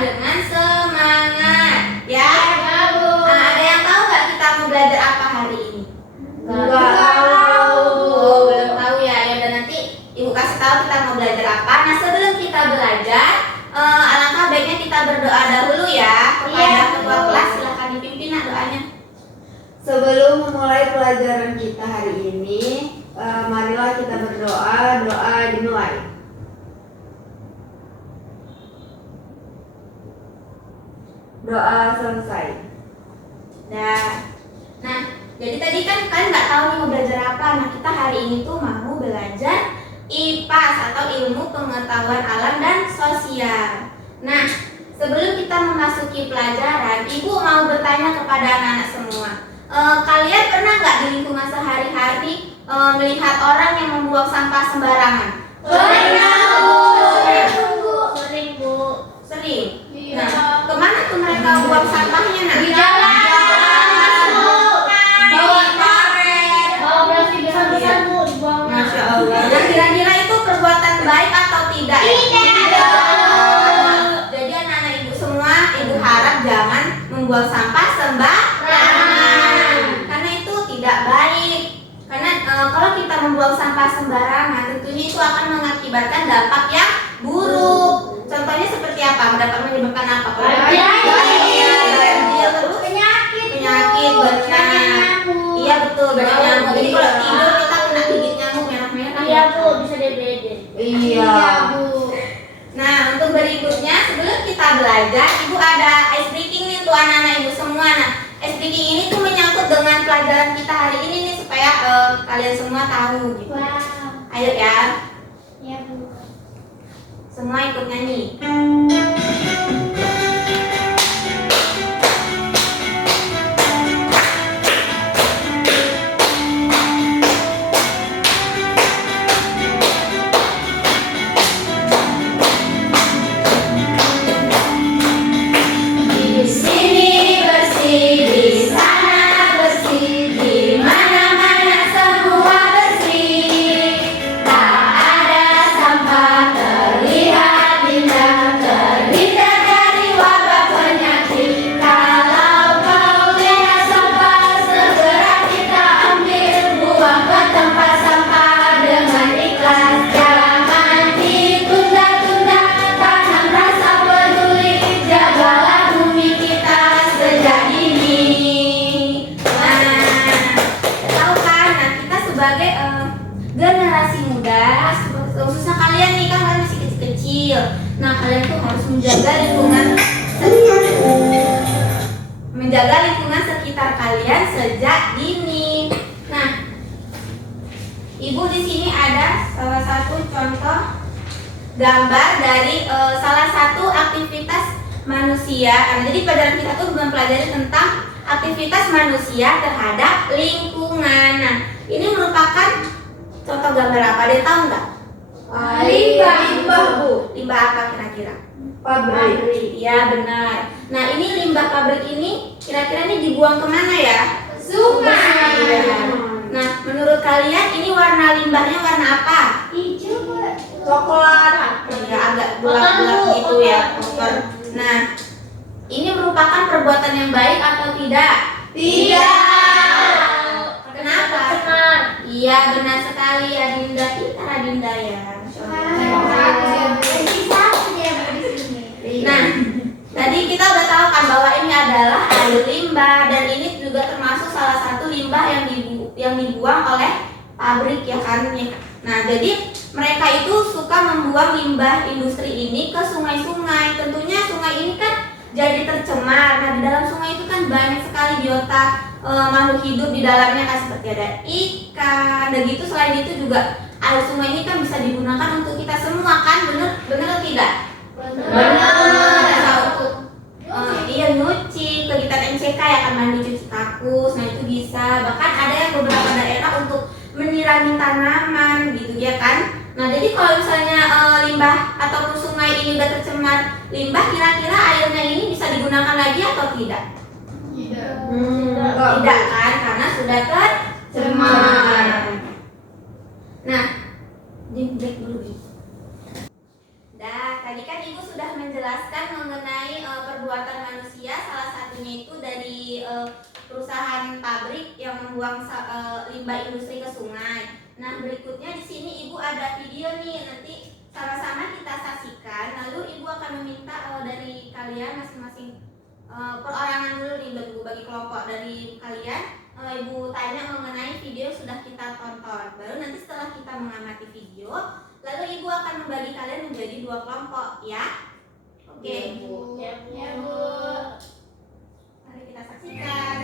dengan semangat. Ya? Ya, Bu. Nah, ada yang tahu nggak kita mau belajar apa hari ini? Nggak tahu. Oh, belum tahu ya. Ya udah, nanti Ibu kasih tahu kita mau belajar apa. Nah, sebelum kita belajar, alangkah baiknya kita berdoa dahulu ya kepada Iya, ketua Bu. kelas. Silakan dipimpin nak doanya. Sebelum memulai pelajaran kita hari ini, marilah kita berdoa. Doa dimulai. Doa selesai. Nah, jadi tadi kan kalian nggak tahu nih mau belajar apa. Nah, kita hari ini tuh mau belajar IPAS atau ilmu pengetahuan alam dan sosial. Nah, sebelum kita memasuki pelajaran, Ibu mau bertanya kepada anak-anak semua. Kalian pernah nggak di lingkungan sehari-hari melihat orang yang membuang sampah sembarangan? Pernah, Bu. Sering, Bu. Sering. Iya. Nah, kemana tuh mereka buang sampahnya, nak? Di jalan. Bawa karet. Bawa plastik besar-besar, Bu, dibuang. Masya Allah. Nah, kira-kira itu perbuatan baik atau tidak? Tidak. Jadi anak-anak ibu semua, ibu harap jangan membuang sampah sembarangan, karena itu tidak baik. Karena kalau kita membuang sampah sembarangan, tentunya itu akan mengakibatkan dampak yang buruk. Contohnya seperti apa? Dapat menyebabkan apa? Banjir, terus Penyakit, penyakit, benar. Iya betul, banyak nyamuk. Jadi kalau tidur kita kena gigit nyamuk merah-merah. Iya, Bu, bisa DBD. Iya. Bu. Nah, untuk berikutnya sebelum kita belajar, Ibu ada ice breaking nih untuk anak-anak Ibu semua. Nah, ice breaking ini tuh menyangkut dengan pelajaran kita hari ini nih supaya kalian semua tahu gitu. Wow. Ayo ya, Ya, Bu. semua ikut nyanyi. Di sini bersih, di sana bersih, di mana-mana semua bersih. Tak ada sampah terlihat indah, terhindar dari wabah penyakit. Kalau kau lihat sampah, segera kita ambil, buang ke tempat sampah dengan ikhlas. Jangan ditunda-tunda, tanam rasa peduli, jagalah bumi kita sejak dini. Nah, tahu kan? Nah, kita sebagai generasi muda, khususnya kalian nih kan kalian masih kecil-kecil. Nah, kalian tuh harus menjaga lingkungan sekitar kalian sejak dini. Nah, Ibu di sini ada salah satu contoh gambar dari salah satu aktivitas manusia. Jadi pelajaran kita tuh mempelajari tentang aktivitas manusia terhadap lingkungan. Nah, ini merupakan contoh gambar apa? Ada yang tahu nggak? Limbah, Bu. Limbah apa kira-kira? Pabrik. Iya benar. Nah, ini limbah pabrik ini kira-kira ini dibuang kemana ya? Sungai. Iya. Nah, menurut kalian ini warna limbahnya warna apa? Hijau, Bu. Coklat. Ya, agak gelap-gelap Kotor, Bu, gitu ya, kotor. kotor. Nah, ini merupakan perbuatan yang baik atau tidak? Tidak. Kenapa? Benar. Iya, benar sekali Adinda. Pintar Adinda ya. Masya Allah. Nah, tadi kita udah tahu kan bahwa ini adalah air limbah dan ini juga termasuk salah satu limbah yang dibuang oleh pabrik ya kan. Nah, jadi mereka itu suka membuang limbah industri ini ke sungai-sungai. Tentunya sungai ini kan jadi tercemar. Nah, di dalam sungai itu kan banyak sekali biota makhluk hidup di dalamnya kan, seperti ada ikan. Dan gitu selain itu juga air sungai ini kan bisa digunakan untuk kita semua kan, bener atau tidak? Iya, nyuci, kegiatan MCK ya kan, mandi cuci kakus. Nah, itu bisa. Bahkan ada yang beberapa daerah untuk menyirami tanaman gitu ya kan. Nah, jadi kalau misalnya limbah ataupun sungai ini udah tercemar limbah, kira-kira airnya ini bisa digunakan lagi atau tidak? Tidak kan, karena sudah tercemar. Nah, break dulu. Dah, tadi kan Ibu sudah menjelaskan mengenai perbuatan manusia, salah satunya itu dari perusahaan pabrik yang membuang limbah industri ke sungai. Nah, berikutnya di sini Ibu ada video nih, nanti sama-sama kita saksikan. Lalu Ibu akan meminta dari kalian masing-masing perorangan dulu nih bagi kelompok dari kalian. Ibu tanya mengenai video yang sudah kita tonton. Baru nanti setelah kita mengamati video, lalu Ibu akan membagi kalian menjadi 2 kelompok, ya. Oke. Ya, Bu. Mari kita saksikan.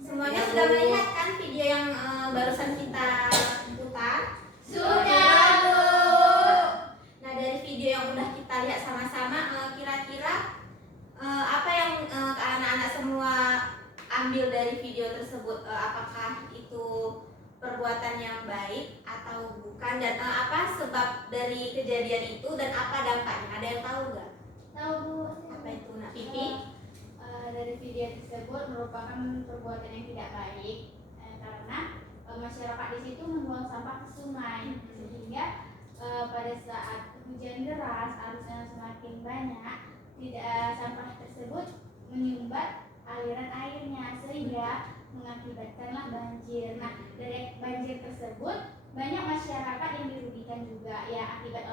Semuanya sudah melihat kan video yang barusan kita putar? Sudah, Bu. Nah, dari video yang udah kita lihat sama-sama, kira-kira apa yang anak-anak semua ambil dari video tersebut? Apakah itu perbuatan yang baik atau bukan? Dan apa sebab dari kejadian itu dan apa dampaknya? Ada yang tahu nggak? Tahu, Bu. Apa itu, Nak Pipi? Dari video tersebut merupakan perbuatan yang tidak baik karena masyarakat di situ membuang sampah ke sungai sehingga pada saat hujan deras arusnya semakin banyak, tidak sampah tersebut menyumbat aliran airnya sehingga mengakibatkanlah banjir. Nah, dari banjir tersebut banyak masyarakat yang dirugikan juga ya akibat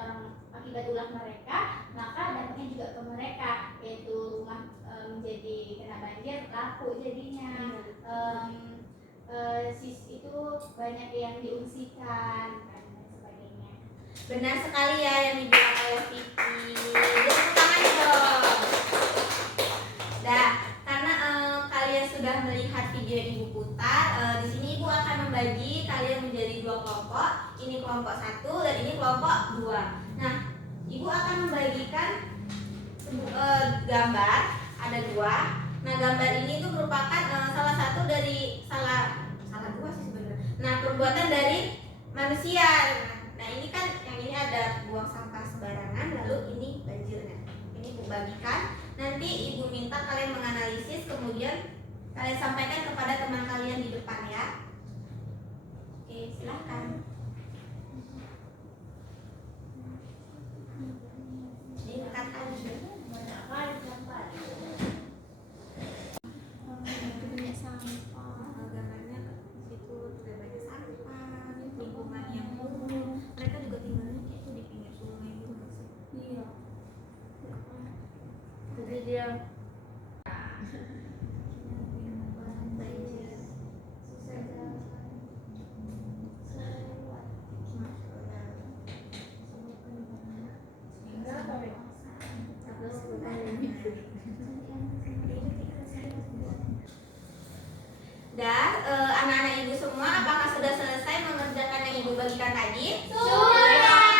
ulah mereka, maka dampaknya juga ke mereka, yaitu rumah menjadi kena banjir, laku jadinya, itu banyak yang diungsikan dan sebagainya. Benar sekali ya yang dibilang oleh Pipi. Tepuk tangan dong. Dah, karena kalian sudah melihat video yang Ibu putar, di sini Ibu akan membagi kalian menjadi 2 kelompok. Ini kelompok 1 dan ini kelompok 2. Nah, Ibu akan membagikan gambar, ada 2. Nah, gambar ini tuh merupakan salah satu dari salah 2 sih sebenarnya. Nah, perbuatan dari manusia. Nah, ini kan yang ini ada buang sampah sembarangan, lalu ini banjirnya. Ini Ibu bagikan. Nanti Ibu minta kalian menganalisis, kemudian kalian sampaikan kepada teman kalian di depan ya. Oke, silahkan. Diangkat aja. Banyak sampah. Gambarnya di situ sudah banyak sampah, lingkungan yang buruk. Mereka juga dia. Dan anak-anak ibu semua, apakah sudah selesai mengerjakan yang ibu bagikan tadi? Sudah.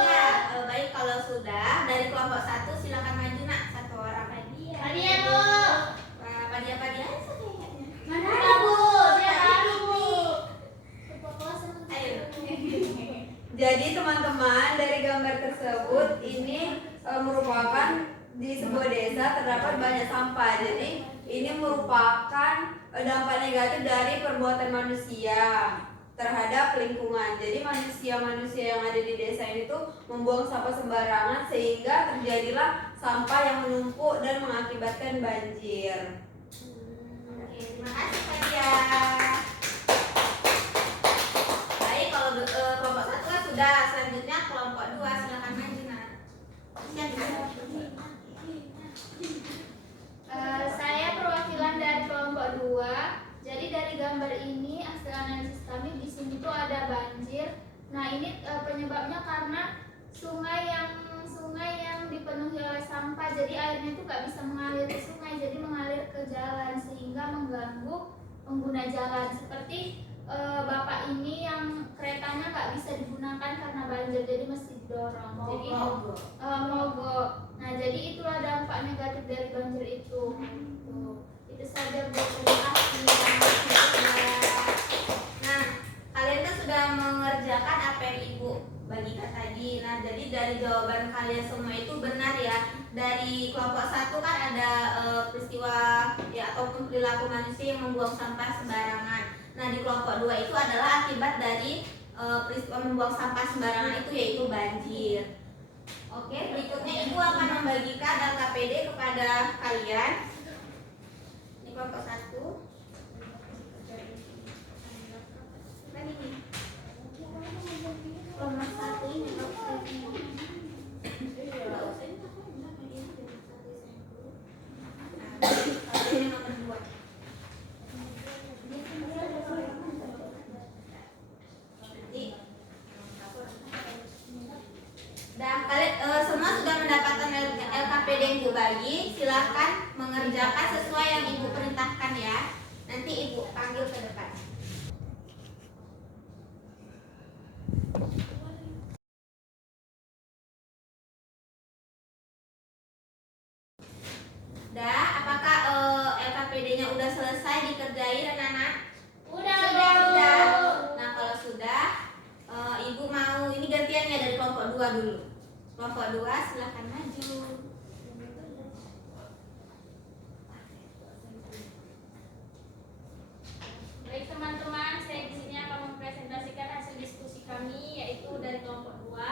Sudah. Baik, kalau sudah, dari kelompok 1 silakan maju nak, satu orang. Hadiah, Bu. Padi-padi aja kayaknya. Mana ada, Bu? Dia baru, Bu. Ayo. Jadi teman-teman, dari gambar tersebut ini merupakan di sebuah desa terdapat banyak sampah. Jadi ini merupakan dampak negatif dari perbuatan manusia terhadap lingkungan. Jadi manusia-manusia yang ada di desa ini tuh membuang sampah sembarangan sehingga terjadilah sampah yang menumpuk dan mengakibatkan banjir. Oke, terima kasih Fadia. Baik, kalau kelompok 1 kan sudah, selanjutnya kelompok 2 silakan maju nak. Siap. Saya perwakilan dari kelompok 2. Jadi dari gambar ini hasil analisis kami di sini tuh ada banjir. Nah, ini penyebabnya karena sungai yang dipenuhi oleh sampah. Jadi airnya itu nggak bisa mengalir ke sungai, jadi mengalir ke jalan sehingga mengganggu pengguna jalan. Seperti bapak ini yang keretanya nggak bisa digunakan karena banjir, jadi mesti didorong. Jadi mogok. Nah, jadi itulah dampak negatif dari banjir itu. Tuh. Itu saja, Bu. Terima kasih. Nah, kalian kan sudah mengerjakan apa yang ibu bagikan tadi. Nah, jadi dari jawaban kalian semua itu benar ya. Dari kelompok 1 kan ada peristiwa ya ataupun perilaku manusia yang membuang sampah sembarangan. Nah, di kelompok 2 itu adalah akibat dari peristiwa membuang sampah sembarangan itu, yaitu banjir. Oke, berikutnya ibu akan membagikan LKPD kepada kalian. Ini kelompok 1. Kan ini. Kelompok 1 ini kelompok 1. Ini nomor 2. Dan kalian semua sudah mendapatkan LKPD yang ibu bagi. Silakan mengerjakan sesuai yang ibu perintahkan ya. Nanti ibu panggil ke depan. Dah, apakah LKPD-nya udah selesai dikerjain anak-anak? Udah. Sudah. Nah, kalau sudah, ibu mau ini gantiannya dari kelompok 2 dulu. Kelompok 2 silakan maju. Baik teman-teman, saya di sini akan mempresentasikan hasil diskusi kami, yaitu dari kelompok 2.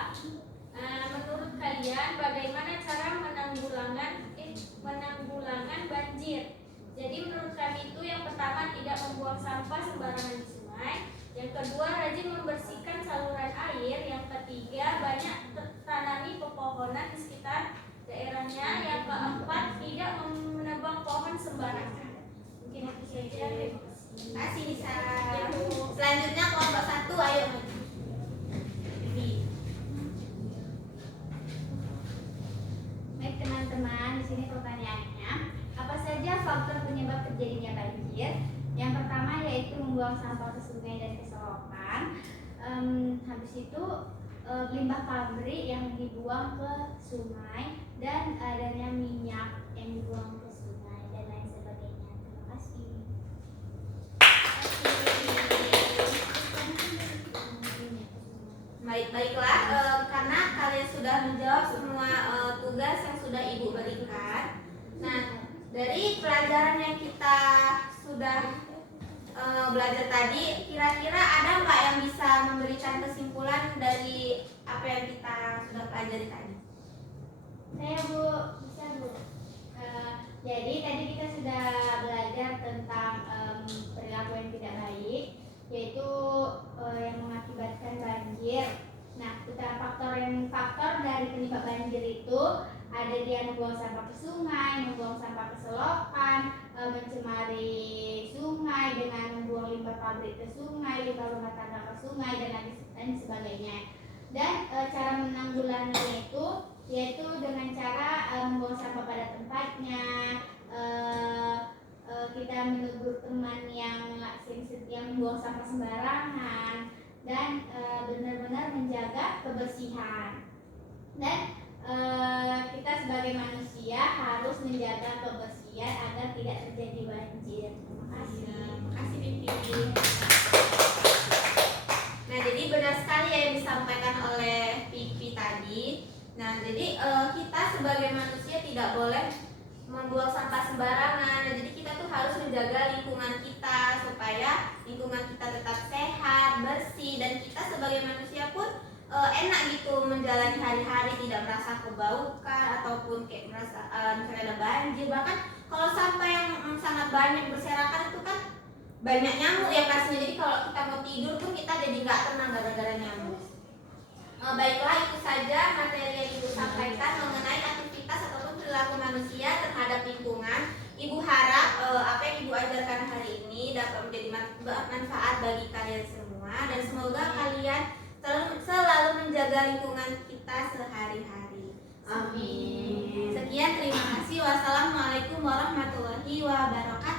Menurut kalian bagaimana cara menanggulangan banjir? Jadi menurut kami itu yang pertama tidak membuang sampah sembarangan di sungai, yang kedua rajin membersihkan saluran air, yang ketiga banyak tanami pepohonan di sekitar daerahnya, yang keempat tidak menebang pohon sembarangan. Mungkin itu saja. Terima kasih Nisa. Selanjutnya kelompok 1, ayo maju. Baik teman-teman, di sini pertanyaannya, apa saja faktor penyebab terjadinya banjir? Yang pertama yaitu membuang sampah ke sungai dan ke selokan. Habis itu limbah pabrik yang dibuang ke sungai dan adanya minyak yang dibuang ke sungai dan lain sebagainya. Terima kasih. Baiklah, karena kalian sudah menjawab semua tugas yang sudah ibu berikan. Nah, dari pelajaran yang kita sudah belajar tadi, kira-kira ada nggak yang bisa memberikan kesimpulan dari apa yang kita sudah pelajari tadi? Saya Bu, bisa Bu. Jadi tadi kita sudah belajar tentang perilaku yang tidak baik, yaitu yang mengakibatkan banjir. Nah, faktor dari penyebab banjir itu ada dia membuang sampah ke sungai, membuang sampah ke selokan, mencemari sungai dengan membuang limbah pabrik ke sungai, limbah rumah tangga ke sungai dan sebagainya. Dan cara menanggulanginya itu yaitu dengan cara membuang sampah pada tempatnya, kita menegur teman yang membuang sampah sembarangan, dan benar-benar menjaga kebersihan. Dan kita sebagai manusia harus menjaga kebersihan agar tidak terjadi banjir. Terima kasih. Terima kasih Pipi. Nah, jadi benar sekali ya yang disampaikan oleh Pipi tadi. Nah, jadi kita sebagai manusia tidak boleh membuang sampah sembarangan. Nah, jadi kita tuh harus menjaga lingkungan kita supaya lingkungan kita tetap sehat, bersih, dan kita sebagai manusia pun enak gitu menjalani hari-hari, tidak merasa kebaukan ataupun kayak merasa misalnya ada banjir. Bahkan kalau sampah yang sangat banyak berserakan itu kan banyak nyamuk ya pastinya. Jadi kalau kita mau tidur pun kita jadi nggak tenang gara-gara nyamuk. Baiklah, itu saja materi yang Ibu sampaikan mengenai aktivitas ataupun perilaku manusia terhadap lingkungan. Ibu harap apa yang Ibu ajarkan hari ini dapat menjadi manfaat bagi kalian semua, dan semoga kalian selalu menjaga lingkungan kita sehari-hari. Amin. Sekian, terima kasih. Wassalamualaikum warahmatullahi wabarakatuh.